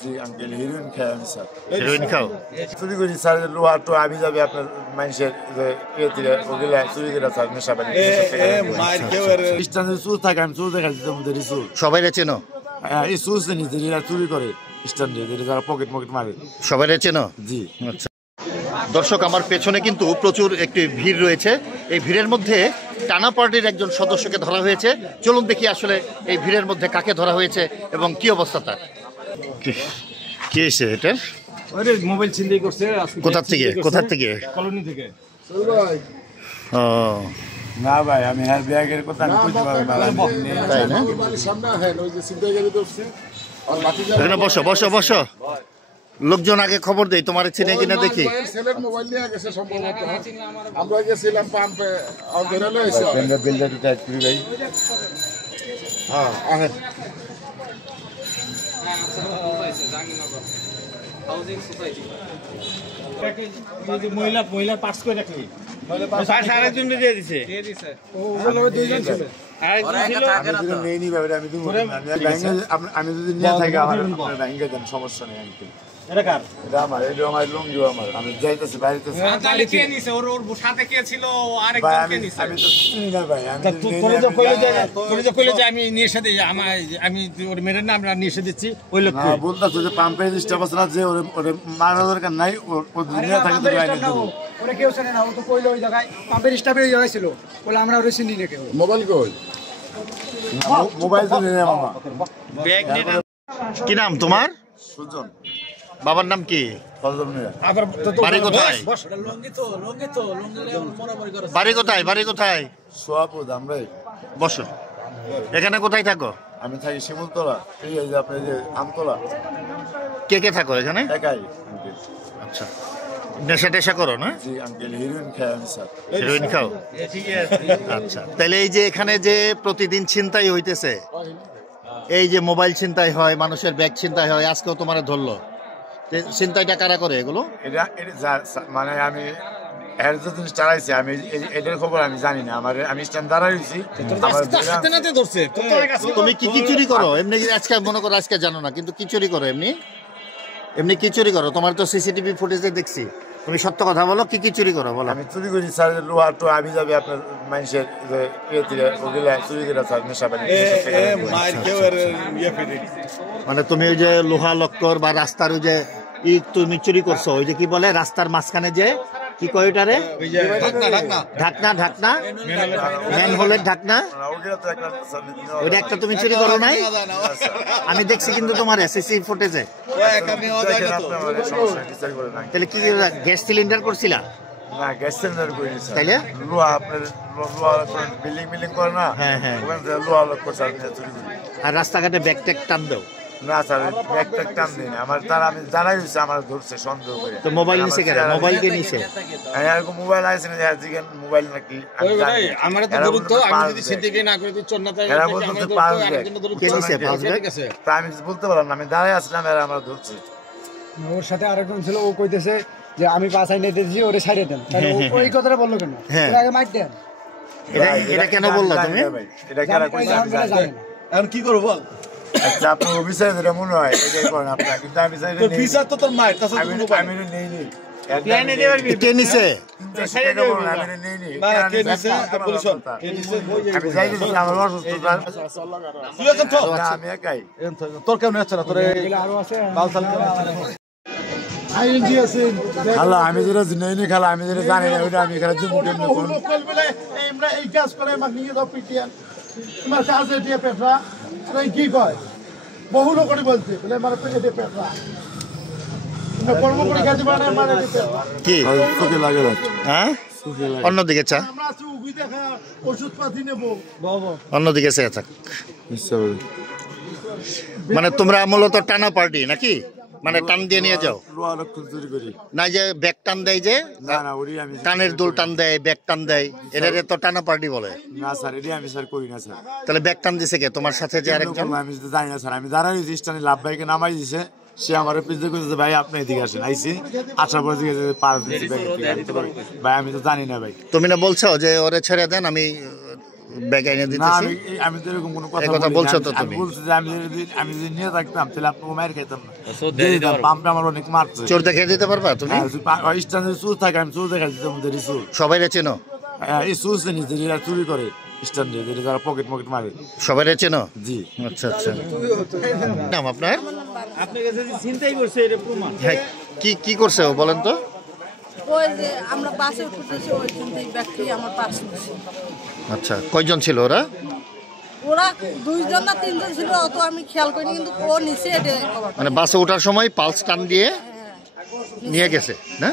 জি uncle heroine খাই আমি sir. Heroine খাও? চুরি করি স্যার, লোহা তো আমি যাবে আপনার মানুষের যে ওগুলা চুরি করে স্যার নেশা পানি চুর থাকে, আমি চুর দেখাচ্ছি তোমাদের চুর। সবাই চেনো? হ্যাঁ, এই চুর চিনি যেটা চুরি করে স্ট্যান্ডে, যারা পকেট মারে সবাই চেনো? জি। আচ্ছা দর্শক, আমার পেছনে কিন্তু প্রচুর একটি ভিড় রয়েছে। এই ভিড়ের মধ্যে টানা পার্টির একজন সদস্যকে ধরা হয়েছে। চলুন দেখি আসলে এই ভিড়ের মধ্যে কাকে ধরা হয়েছে এবং কি অবস্থা তার। কি হয়েছে এটার? মোবাইল ছিনতাই করছে। কোথা থেকে? কলোনি থেকে। ও না ভাই, আমি হ্যাঁ ব্যাগের কথা আমি বুঝতে পারবো না। তাই না? এখানে বসো বসো বসো, লোকজন আগে খবর দেই তোমার চিনে কিনা দেখি। ছেলের মোবাইল নিয়ে গেছে সম্ভবত। আমরা গেছিলাম পাম্পে, ধরে লইছে বিলটা টাইট করি ভাই। হ্যাঁ আহেন মহিলা পার্টস করে রাখলি। আরেকজন দিয়ে দিছে। আমি যদি নিয়ে থাকি আমার ব্যাংকে দেন, সমস্যা নেই আঙ্কেল। এটা কার? এটা আমার, এটা আমার লুঙ্গিও আমার। আমি যাইতেছি বাইরেতেছি। তাহলে কে নিছে? ওর সাথে কে ছিল? আরেকজন কে নিছে? আমি তো চিনি না ভাই। তোরে যে কইলে যে আমি নিয়ে এসে দিই, আমি ওর মেরে না আমরা নিয়ে এসে দিচ্ছি ওই লোক। না বলতাছ যে পাম্পে স্টাফ আছে না, যে ওরে মারার দরকার নাই, ও দুনিয়া থাকে তো বাইরে দেবো। ওরা কেউ জানে না, ও তো কইলো ওই জায়গায় পাম্পের স্টাফে ওই জায়গায় ছিল বলে আমরা ওরে চিনি না কেউ। মোবাইল কই? মোবাইল তো নেই মামা। ব্যাগ নিয়ে। কি নাম তোমার? সুজন। বাবার নাম কি? ফজল মিয়া। বাড়ি কোথায়? বাড়ি কোথায়? বাড়ি কোথায়? সোয়াপুর আমরাই। বসো। এখানে কোথায় থাকো? আমি থাকি শিমুলতলা, এই যে আপনার যে আমতলা। কে কে থাকো এখানে? একাই। আচ্ছা, নেশা টেশা করো না? জি আঙ্কেল, হিরোইন খাই আমি স্যার। হিরোইন খাও? আচ্ছা, তাহলে এই যে এখানে যে প্রতিদিন ছিনতাই হইতেছে, এই যে মোবাইল ছিনতাই হয়, মানুষের ব্যাগ ছিনতাই হয়, আজকেও তোমার ধরলো, ছিনতাইটা কারা করে এগুলো? এটা মানে আমি এর যে জিনিস চালাইছি, আমি এটার খবর আমি জানি না। আমি স্ট্যান্ড দাঁড়াইছি, তুমি কি কি চুরি করো এমনি? আজকে মনে করো আজকে জানো না, কিন্তু কি চুরি করো এমনি? এমনি কি চুরি করো? তোমার তো সিসিটিভি ফুটেজে দেখছি, তুমি সত্য কথা বলো, কি কি চুরি করো বলো। আমি চুরি করি স্যার, লোহা তো আমি যাবে আপনার মানুষের যে ওগুলা চুরি করে স্যার নেশা পানি। মানে তুমি ওই যে লোহা লক্কর বা রাস্তার ওই যে তুমি চুরি করছো, ওই যে কি বলে রাস্তার মাঝখানে যে কি কয় ওটারে? ঢাকনা। ঢাকনা, ম্যান হোলের ঢাকনা, ওইটা একটা তুমি চুরি করো নাই? আমি দেখছি কিন্তু তোমার এসএসসি ফুটেজে। তাহলে কি গ্যাস সিলিন্ডার করছিলা? না, গ্যাস সিলিন্ডার করিনি স্যার। তাইলে লোহা আপনার লোহা বিল্ডিং করে না? হ্যাঁ হ্যাঁ। ওখানে লোহা লক্কর স্যার চুরি করি। আর রাস্তাঘাটে ব্যাগ ট্যাগ টান দাও? না স্যার, একটা টান দিই না আমার। তার আমি জানাই দিচ্ছি, আমার ধরছে সন্দেহ করে। তো মোবাইল নিছে কেন? মোবাইল কে নিছে? এরকম মোবাইল আছে না, মোবাইল নাকি আমার তো দরুদ তো আমি যদি সিদ্দিকে না করে তুই চন্নাতে এরা বলতে পাঁচ ব্যাগ কে নিছে? পাঁচ ব্যাগ? তা আমি বলতে পারলাম না, আমি দাঁড়াই আসলাম, এরা আমার ধরছে। ওর সাথে আরেকজন ছিল, ও কইতেছে যে আমি বাসায় নিয়ে দিয়েছি, ওরে ছাড়িয়ে দেন। ওই কথাটা বললো কেন? আগে মাইক দেন। এটা কেন বললা তুমি? এটা কারা কইছে আমি জানি না। এখন কি করব বল? আচ্ছা, আপনার অফিসার যেটা মনে হয় এটাই করেন আপনারা, কিন্তু আমি চাই না। ভিসা তো তোর মায়ের কাছে আমি নেই নেই। কে নিছে? তোর কেমন আছে না? তোর খালা আমি যেটা নেই খালা, আমি যেটা জানি না ওইটা আমি এখানে এই কাজ করে আমাকে নিয়ে দাও পিটিয়ান। তোমার কাজে দিয়ে পেটরা কি কয়? বহু লোক বলছে বলে আমার পেটে দিয়ে পেটরা কর্ম করে খেতে পারে না। মানে কি চোখে লাগে? হ্যাঁ, অন্যদিকে চা, আমরা আছি উগি দেখা ওষুধ পাতি নেবো। অন্যদিকে চা থাক। মানে তোমরা মূলত টানা পার্টি নাকি? মানে টান দিয়ে নিয়ে যাও না, যে ব্যাগ টান দেয়, যে কানের দুল টান দেয়, ব্যাগ টান দেয়, এটা তো টানা পার্টি বলে না স্যার? এটা আমি স্যার করি না স্যার। তাহলে ব্যাগ টান দিছে কে তোমার সাথে? যে আরেকজন আমি জানি না স্যার। আমি দাঁড়াই স্থানে লাভ ভাইকে নামাই দিছে, সে আমার পিছিয়ে কইছে ভাই আপনি এদিকে আসেন। আইসি আসার পর দিকে পাঁচ দিয়েছি ভাই, আমি তো জানি না ভাই। তুমি না বলছো যে ওরে ছেড়ে দেন, আমি ব্যাগ এনে না দিতেছি আমি তো এরকম কোনো এই কথা কথা বলিনি। বলছো তো আমি তুমি। বলছি যে আমি যদি নিয়ে থাকতাম তাহলে আপনাকে মায়ের খেতাম না পাম্পে আমার অনেক মারছে চোর দেখে দিতে পারবা তুমি স্ট্যান্ডে চুর থাকে আমি চুর দেখা দিতাম ওদের চুর সবাই চেনো এই চুর চিনি যেটা চুরি করে স্ট্যান্ডে যেটা যারা পকেট মারে সবাই চেনো জি আচ্ছা আচ্ছা নাম আপনার আপনার কাছে যে চিন্তাই করছে এটা প্রমাণ হ্যাঁ কি করছে ও বলেন তো ওই যে আমরা বাসে উঠতেছি ওই চিন্তাই ব্যক্তি আমার পাশে বসে। আচ্ছা কয়জন ছিল ওরা ওরা 2 জন না 3 জন ছিল অত আমি খেয়াল করিনি কিন্তু ও নিচে এটা কভার মানে বাসে ওঠার সময় পালস টান দিয়ে নিয়ে গেছে না